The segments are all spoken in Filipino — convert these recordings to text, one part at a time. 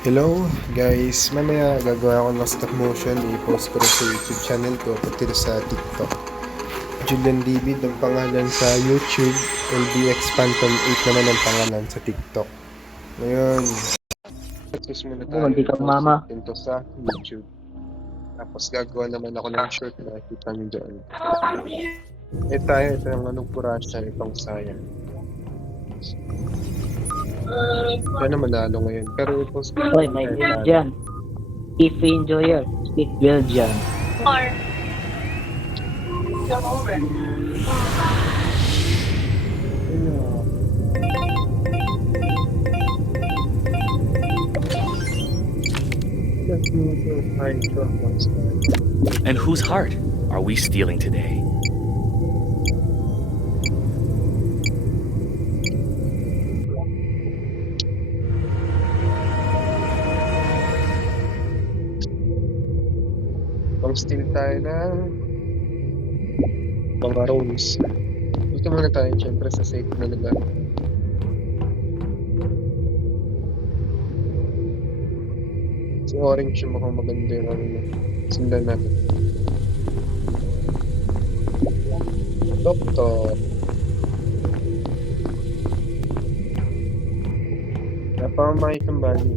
Hello guys, mamaya gagawa ko ng stop motion, i-post ko rin sa YouTube channel ko, pati rin sa TikTok. Julian David ang pangalan sa YouTube, LBX Phantom 8 naman ang pangalan sa TikTok. Ngayon, practice muna tayo, Hindi ka mama. post ito sa YouTube. Tapos gagawa naman ako ng short na nakikita nyo doon. Ito yung anong kurasya, itong sayang. Sana manalo ngayon, pero i-post ko. Hoy, may Belgian. If enjoyer, speak Belgian. Or And whose heart are we stealing today? Pang-steal tayo ng mga rolls. Dito muna tayo syempre sa safe na lugar. Si orange yung mukhang maganda yung ano na. Sundan natin. Doktor. Napamamakit ang bali.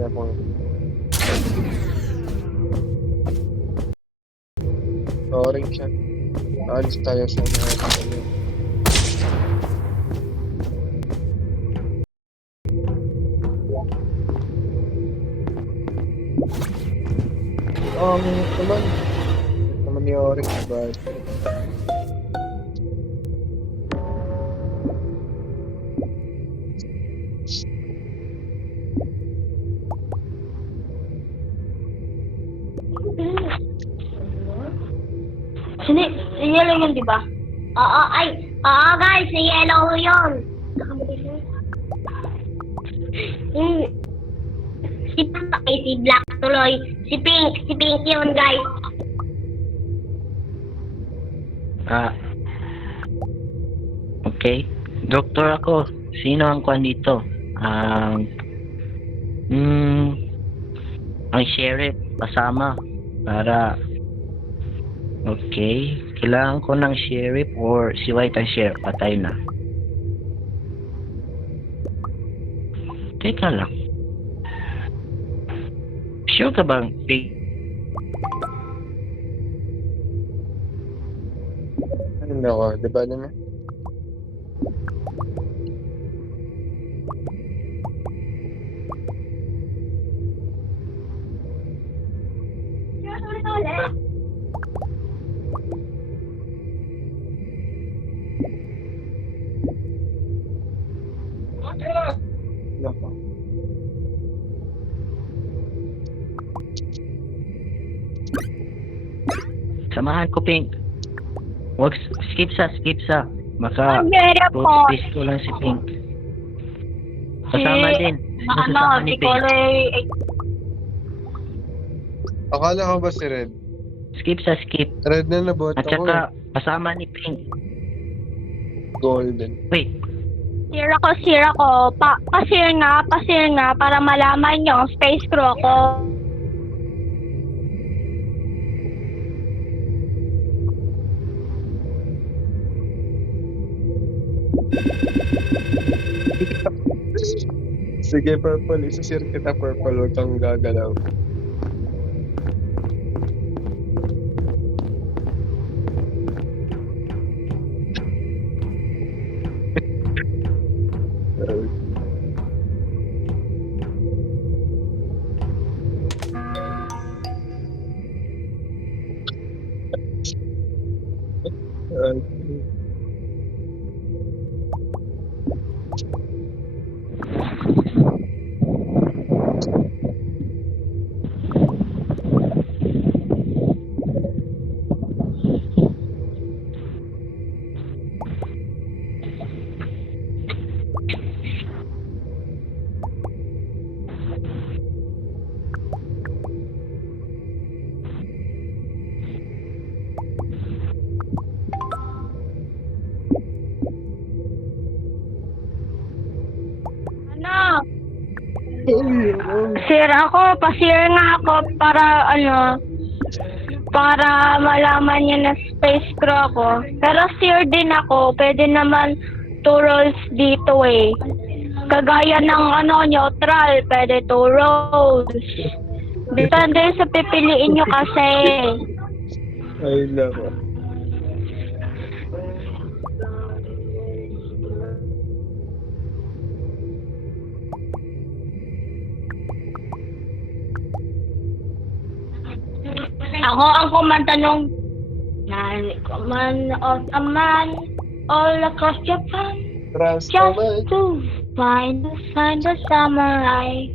Kaya po. Orange siya. Alis tayo sa mga ano. Naman. Naman ni orange ba? si Yellow yun, di ba? Oo guys, si Yellow yun. Si Black tuloy. Si Pink yun guys. Okay. Doktor ako. Sino ang kwan dito? Ang sheriff kasama para okay. Kailangan ko ng sheriff or si White ang sheriff. Patay na. Teka lang. Sure ka bang Pink? Ano ako? Diba na? Nako. Samahan ko Pink. Wag skip sa. Maka Mag-report. twist ko lang si Pink. Kasama din. Kasama ni Si Pink. Kulay. Akala ko ba si Red? Skip. Red na nabot At ako saka kasama ni Pink. Golden. Wait. Sira ko. Pasir nga para malaman yung space crew ako. Sige, purple. Isasir kita purple. Huwag kang gagalaw. Sir ako, pa-share nga ako para para malaman niya na space crew ako. Pero sir din ako, pwede naman 2 roles dito eh. Kagaya ng neutral, pwede 2 roles. Depende sa pipiliin nyo kasi. Ay, nako. Ako ang kumanta nung Command of a man all across Japan just Rastaman. to find the samurai.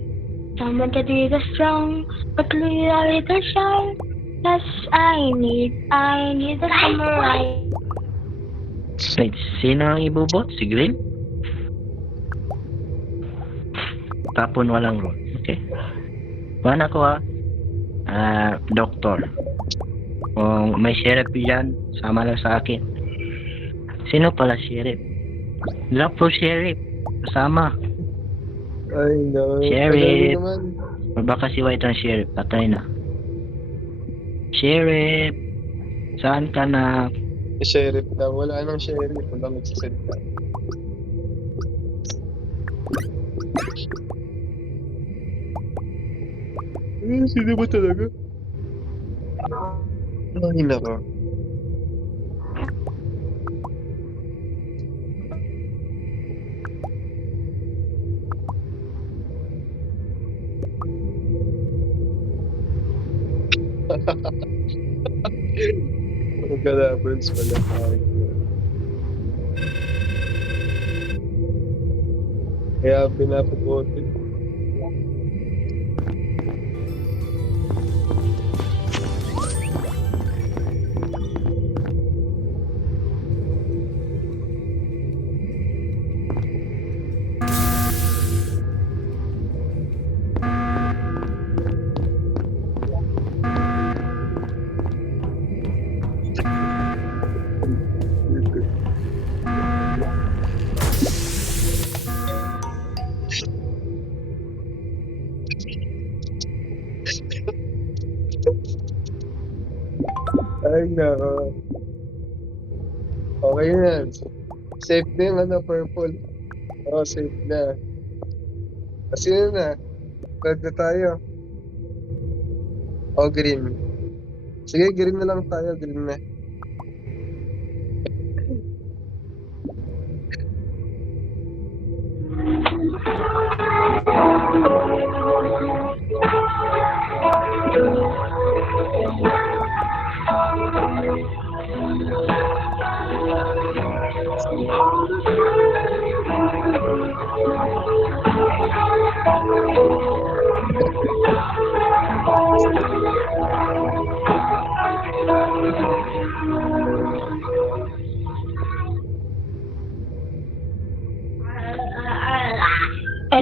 Someone to be the strong, but clearly the shy. Yes, I need a samurai. Wait, sino ang ibubot? Si Green? Tapon walang role. Okay. Kuhan ako ha. Doktor. Kung may sheriff dyan, sama lang sa akin. Sino pala sheriff? Drop for sheriff. Kasama. Ay, no. Sheriff. Ano naman? O baka si White ang sheriff. Patay na. Sheriff. Saan ka na? Sheriff daw. Wala nang sheriff. Wala magsasalita. Sino ba talaga? Ay, nako. Magkalabans pala tayo. Kaya pinapabote. Ay, nako. Okay na. Safe na yung purple. Oo, safe na. Kasi yun na. Red na tayo. O, green. Sige, green na lang tayo. Green na.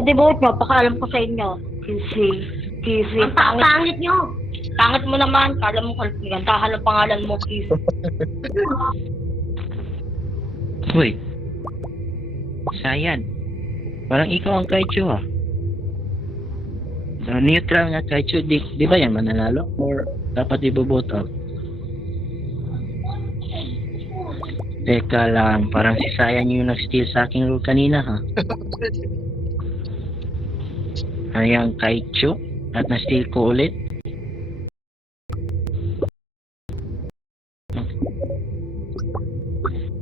Di ba, papakaalam ko sa inyo. Kisi. Ang pangit nyo. Pangit mo naman. Kala mo gantahan ang pangalan mo, Kisi. Uy. Sayan. Parang ikaw ang Kaicho ah. So, neutral nga Kaicho. Di ba yan mananalo? Or dapat ibobot out? Teka lang. Parang si Sayan yung nag-steal sa aking role kanina ha. Ayan Kaicho. At na-steal ko ulit.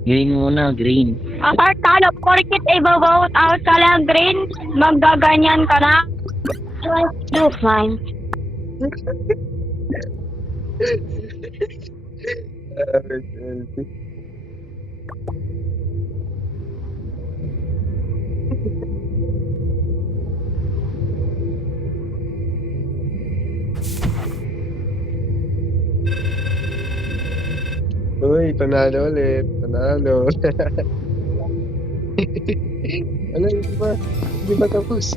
Green muna, green. After talo, porkit i-vote out ka lang, Green, maggaganyan ka na. Do fine. Uy, panalo ulit. Panalo. Ano, hindi ba tapos?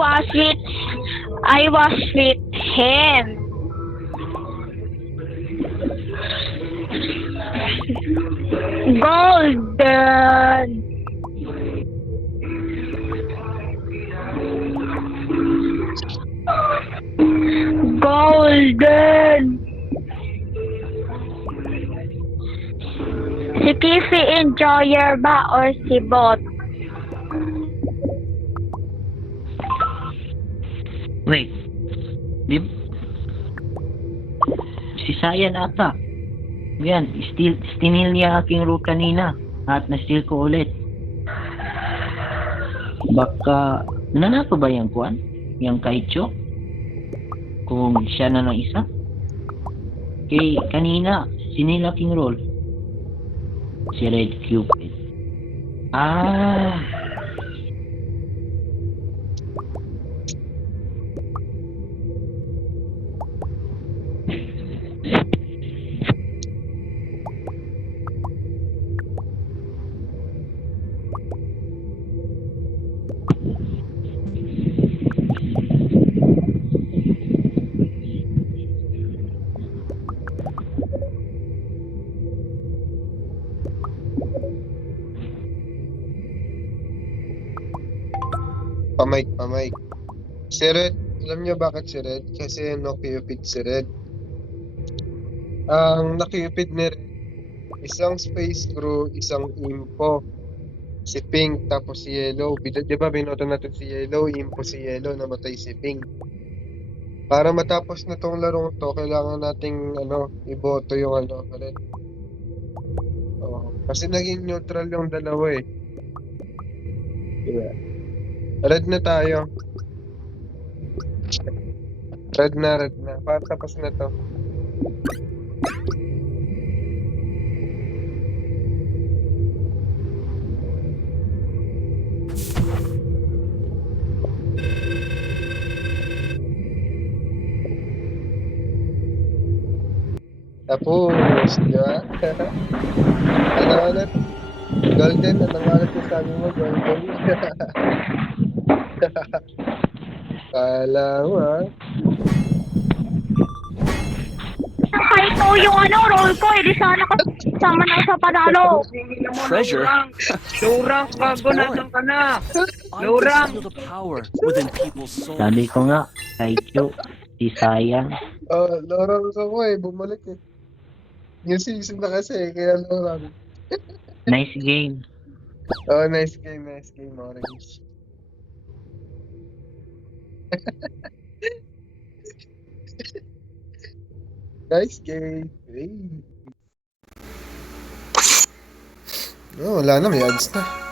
I was with him. Golden. Golden. Si Kissy Enjoyer ba or si Bot? Wait. Di... Si Sayan ata. Yan, stinil niya aking role kanina. At na-steal ko ulit. Baka, nanako ba yung kuwan? Yung Kaicho? Kung siya na lang isa? Kay kanina, sinil aking role. Si Red Cupid. Ah, Pamike. Si Red, alam niyo bakit si Red? Kasi no Cupid si Red. Ang na-Cupid ni Red, isang space crew, isang impo. Si Pink, tapos si Yellow. Di ba binoto natin si Yellow, impo si Yellow, namatay si Pink. Para matapos na tong larong to, kailangan nating iboto yung Red. Kasi naging neutral yung dalawa eh. Diba? Red na tayo. Red na. Para tapos na to. Tapos, di ba? Ano ulit? Golden, anong ulit yung sabi mo? Golden. Kala mo, ha? Kahit po yung role ko, edi sana kasama na sa panalo. Treasure? Lurang, bago na doon ka na. I Lurang. feel the power within people's souls. sabi ko nga, Kaicho, si Sayan. Lorang ko bumalik eh. Yung season na kasi, kaya lorang. Nice game. Nice game, Orange. Nice game. Hey. Wala na, may ads na.